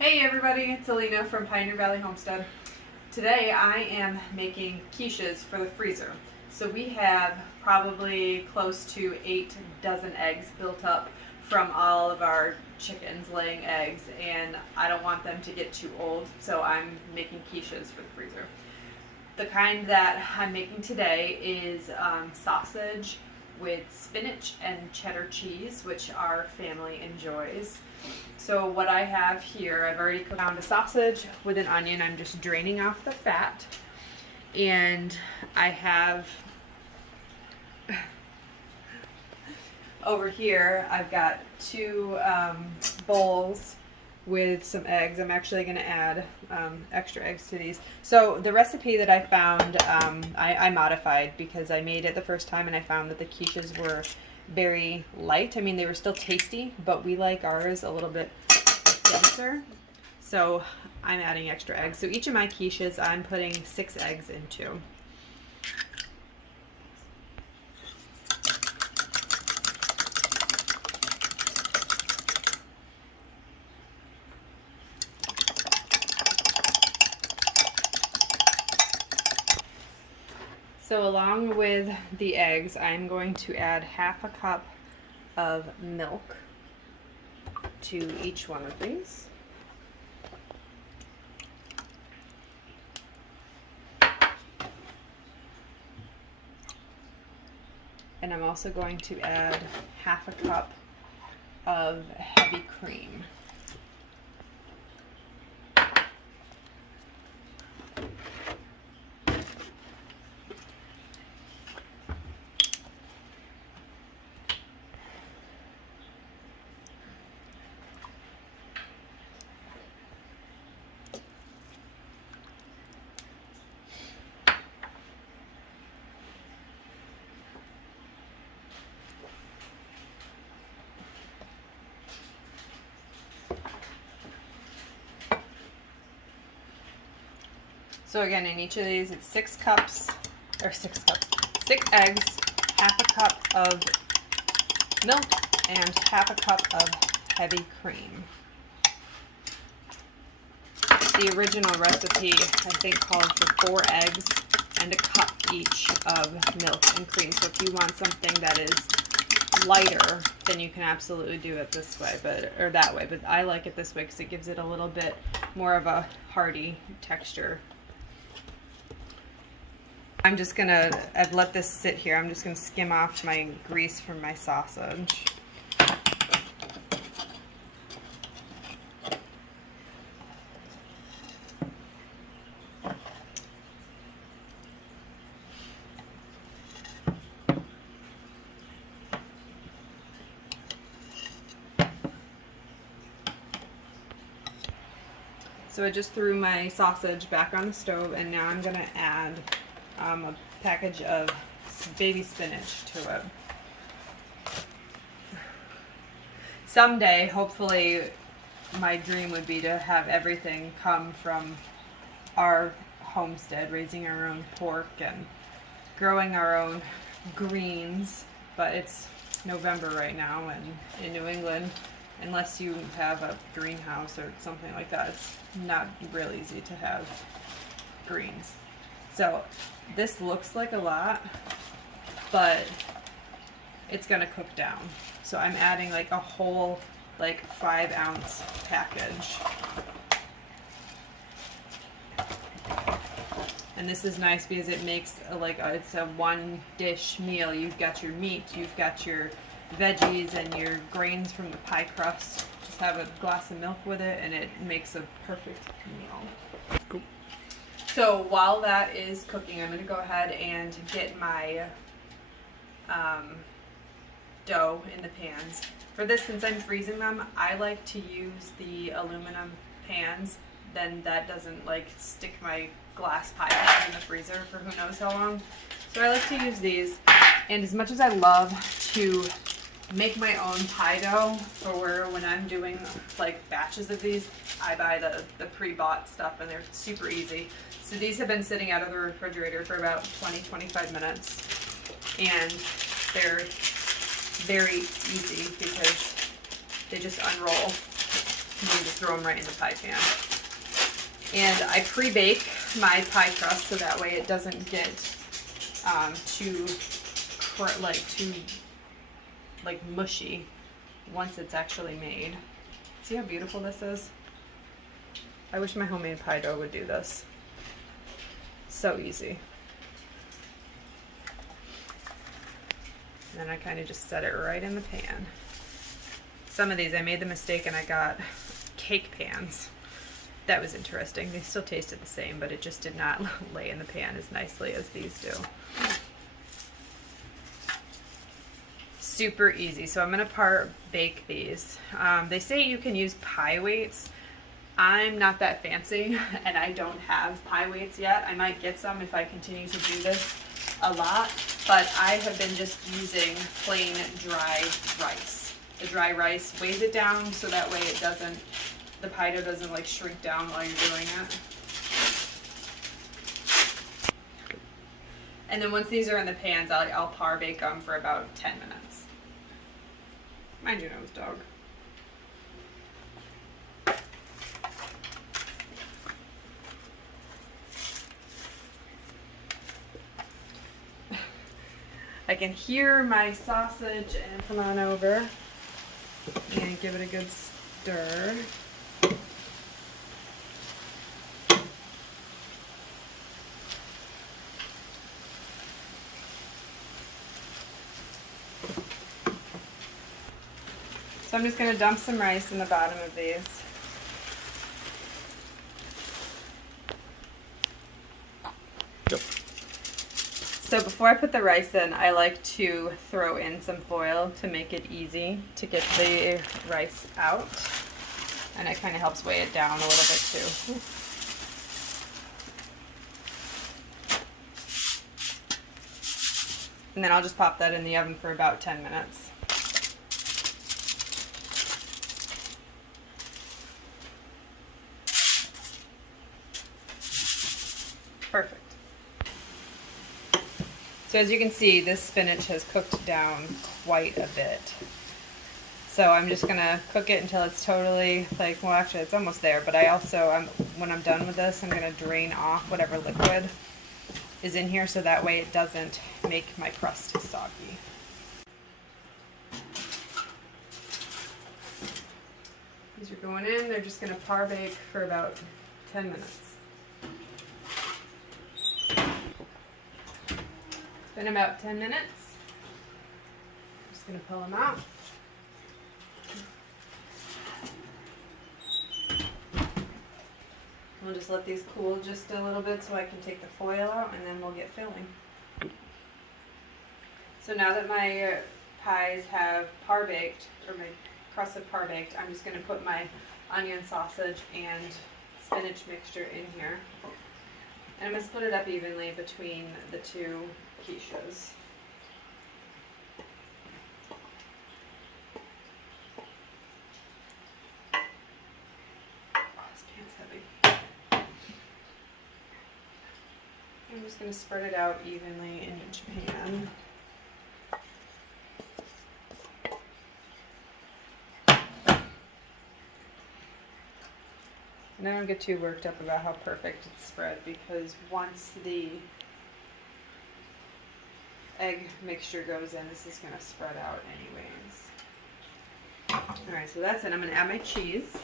Hey everybody, it's Alina from Pioneer Valley Homestead. Today I am making quiches for the freezer. So we have probably close to 8 dozen eggs built up from all of our chickens laying eggs, and I don't want them to get too old, so I'm making quiches for the freezer. The kind that I'm making today is sausage with spinach and cheddar cheese, which our family enjoys. So what I have here, I've already cooked down the sausage with an onion. I'm just draining off the fat. And I have, over here, I've got 2 bowls with some eggs. I'm actually going to add extra eggs to these. So the recipe that I found, I modified because I made it the first time and I found that the quiches were very light. I mean, they were still tasty, but we like ours a little bit denser. So I'm adding extra eggs. So each of my quiches I'm putting 6 eggs into. So along with the eggs, I'm going to add half a cup of milk to each one of these. And I'm also going to add half a cup of heavy cream. So again, in each of these, it's 6 eggs, half a cup of milk, and half a cup of heavy cream. The original recipe, I think, called for 4 eggs and a cup each of milk and cream. So if you want something that is lighter, then you can absolutely do it this way, or that way. But I like it this way because it gives it a little bit more of a hearty texture. I've let this sit here. I'm just gonna skim off my grease from my sausage. So I just threw my sausage back on the stove, and now I'm gonna add a package of baby spinach to it. Someday, hopefully, my dream would be to have everything come from our homestead, raising our own pork and growing our own greens. But it's November right now, and in New England, unless you have a greenhouse or something like that, it's not real easy to have greens. So this looks like a lot, but it's gonna cook down. So I'm adding like a whole 5-ounce package. And this is nice because it makes it's a 1-dish meal. You've got your meat, you've got your veggies and your grains from the pie crust. Just have a glass of milk with it and it makes a perfect meal. Cool. So while that is cooking, I'm going to go ahead and get my dough in the pans. For this, since I'm freezing them, I like to use the aluminum pans. Then that doesn't stick my glass pie pans in the freezer for who knows how long. So I like to use these. And as much as I love to make my own pie dough for when I'm doing batches of these, I buy the pre-bought stuff and they're super easy. So these have been sitting out of the refrigerator for about 20-25 minutes, and they're very easy because they just unroll. do to throw them right in the pie pan. And I pre-bake my pie crust so that way it doesn't get too mushy once it's actually made. See how beautiful this is? I wish my homemade pie dough would do this. So easy. And then I kind of just set it right in the pan. Some of these I made the mistake and I got cake pans. That was interesting. They still tasted the same, but it just did not lay in the pan as nicely as these do. Super easy. So I'm going to part bake these. They say you can use pie weights. I'm not that fancy and I don't have pie weights yet. I might get some if I continue to do this a lot, but I have been just using plain dry rice. The dry rice weighs it down so that way it doesn't, the pie dough doesn't like shrink down while you're doing it. And then once these are in the pans, I'll par bake them for about 10 minutes. Mind your nose, dog. I can hear my sausage, and come on over and give it a good stir. So I'm just going to dump some rice in the bottom of these. Yep. So before I put the rice in, I like to throw in some foil to make it easy to get the rice out. And it kind of helps weigh it down a little bit too. And then I'll just pop that in the oven for about 10 minutes. Perfect. So as you can see, this spinach has cooked down quite a bit. So I'm just gonna cook it until it's totally like, well actually it's almost there, but I also, when I'm done with this, I'm gonna drain off whatever liquid is in here so that way it doesn't make my crust soggy. These are going in, they're just gonna par bake for about 10 minutes. It's been about 10 minutes. I'm just gonna pull them out. We'll just let these cool just a little bit so I can take the foil out and then we'll get filling. So now that my pies have par baked, or my crust have par baked, I'm just gonna put my onion, sausage, and spinach mixture in here. And I'm gonna split it up evenly between the two quiches. Oh, this pan's heavy. I'm just going to spread it out evenly in each pan. And I don't get too worked up about how perfect it's spread because once the egg mixture goes in, this is going to spread out anyways. Alright, so that's it. I'm going to add my cheese.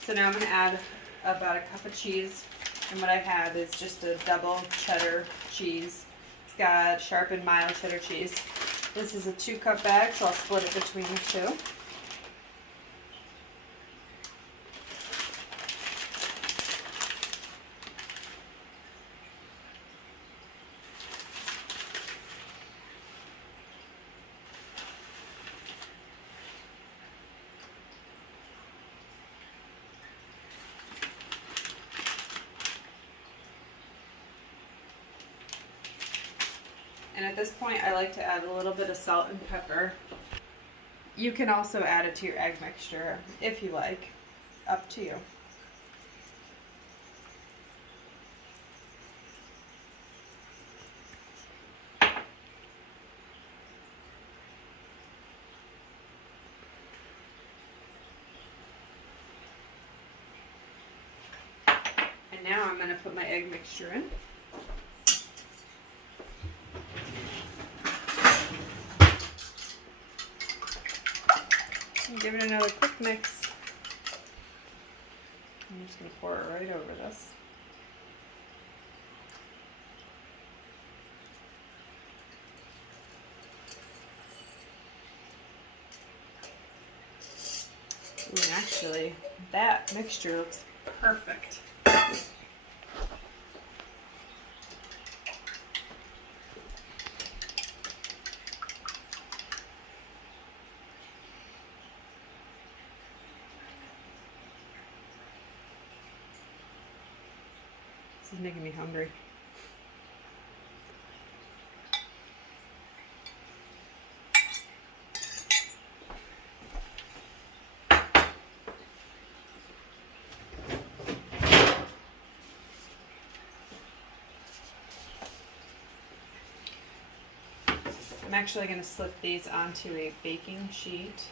So now I'm going to add about a cup of cheese, and what I have is just a double cheddar cheese. It's got sharpened mild cheddar cheese. This is a 2-cup bag, so I'll split it between the two. And at this point, I like to add a little bit of salt and pepper. You can also add it to your egg mixture if you like. Up to you. now I'm going to put my egg mixture in. And give it another quick mix. I'm just going to pour it right over this. Ooh, and actually, that mixture looks perfect. This is making me hungry. I'm actually going to slip these onto a baking sheet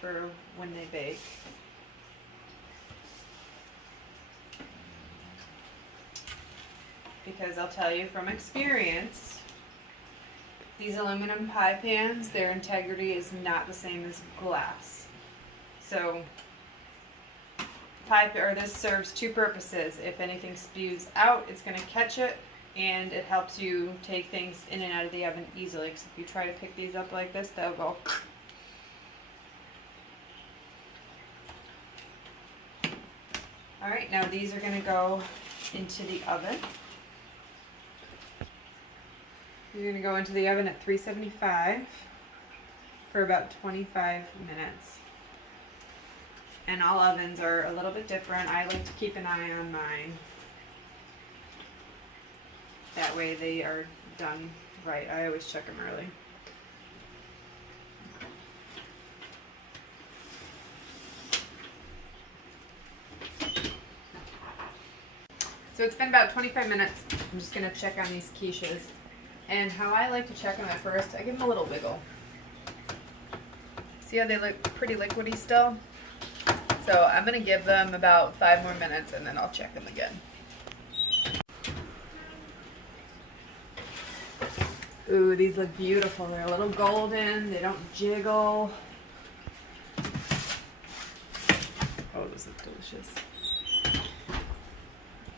for when they bake. Because I'll tell you from experience, these aluminum pie pans, their integrity is not the same as glass. So this serves two purposes. If anything spews out, it's going to catch it, and it helps you take things in and out of the oven easily. Because if you try to pick these up like this, they'll go. Alright, now these are going to go into the oven. You're going to go into the oven at 375 for about 25 minutes. And all ovens are a little bit different. I like to keep an eye on mine. That way they are done right. I always check them early. So it's been about 25 minutes. I'm just going to check on these quiches. And how I like to check them at first, I give them a little wiggle. See how they look pretty liquidy still? So I'm going to give them about 5 more minutes and then I'll check them again. Ooh, these look beautiful. They're a little golden. They don't jiggle. Oh, those look delicious.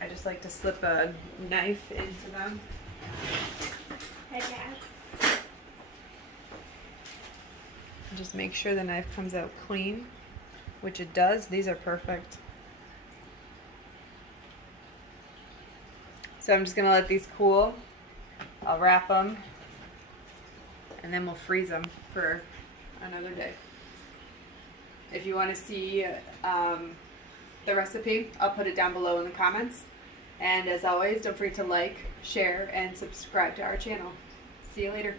I just like to slip a knife into them. Hey, Dad. Just make sure the knife comes out clean, which it does. These are perfect. So I'm just going to let these cool. I'll wrap them, and then we'll freeze them for another day. If you want to see the recipe, I'll put it down below in the comments. And as always, don't forget to like, share, and subscribe to our channel. See you later.